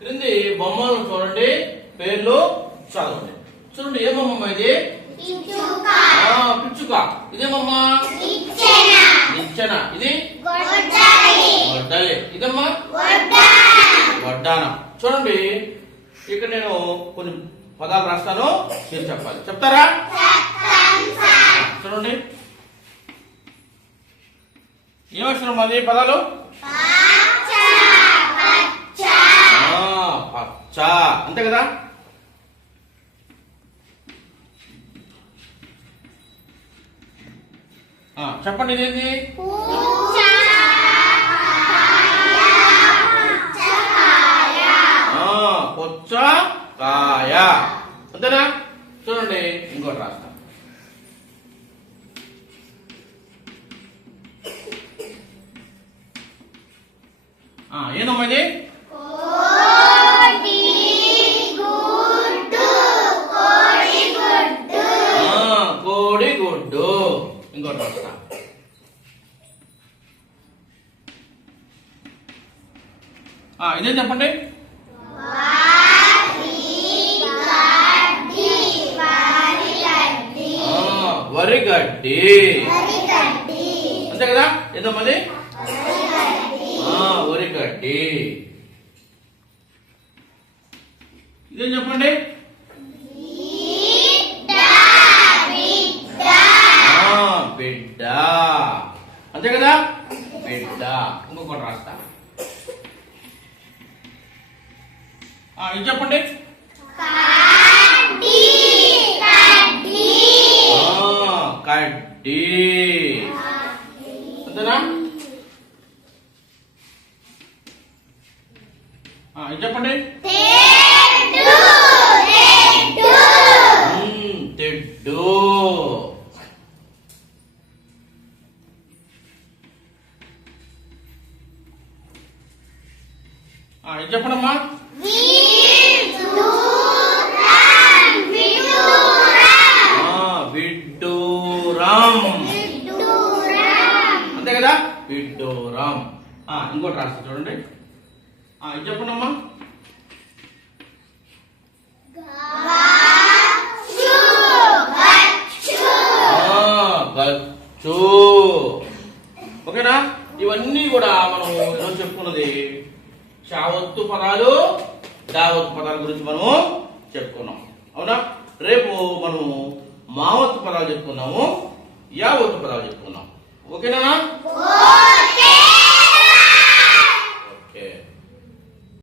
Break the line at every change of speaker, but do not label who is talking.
క్రింది బొమ్మలను చూడండి పేర్లు చదవండి. చూడండి ఏ బొమ్మ ఇది? పిచ్చుక. ఇదేమమ్మ
నిచ్చెన.
నిచ్చెన. ఇది? వడ్డలి ఇదమ్మా?
వడ్డానం
చూడండి ఇక్కడ నేను కొన్ని పదాలు రాస్తాను మీరు చెప్పాలి. చెప్తారా? చూడండి. ఏమవసరం అది పదాలు? చా అంతే కదా? ఆ, చెప్పండి ఇదేంది?
పుచ్చకాయ.
ఆ, అంతేనా? చూడండి ఇంకోటి రాస్తా. ఆ, ఇంకోటి వస్తా ఆ, ఇదేం చెప్పండి?
వరి గడ్డి
ఆ, అంతే కదా?
ఏదో మళ్ళీ?
ఆ, వరి గడ్డి ఇదేం చెప్పండి
బిడ్డ బిడ్డ
ఆ, బిడ్డ అంతే కదా? బిడ్డ ఇంకొకటి రాస్తా. ఇది చెప్పండి.
కడ్డి
అంతేనా? ఇది చెప్పండి. ఇది చెప్పండమ్మా?
విడ్డూరం
అంతే కదా? విడ్డూరం. ఆ, ఇంకోటి రాస్తా చూడండి. ఆ, ఇది చెప్పండమ్మా? ఓకేనా? ఇవన్నీ కూడా మనం ఈరోజు చెప్పుకున్నది చావత్తు పదాలు దావత్తు పదాల గురించి మనము చెప్పుకున్నాం. అవునా? రేపు మనము మావత్తు పదాలు చెప్పుకున్నాము యావత్తు పదాలు చెప్పుకున్నాం ఓకేనా?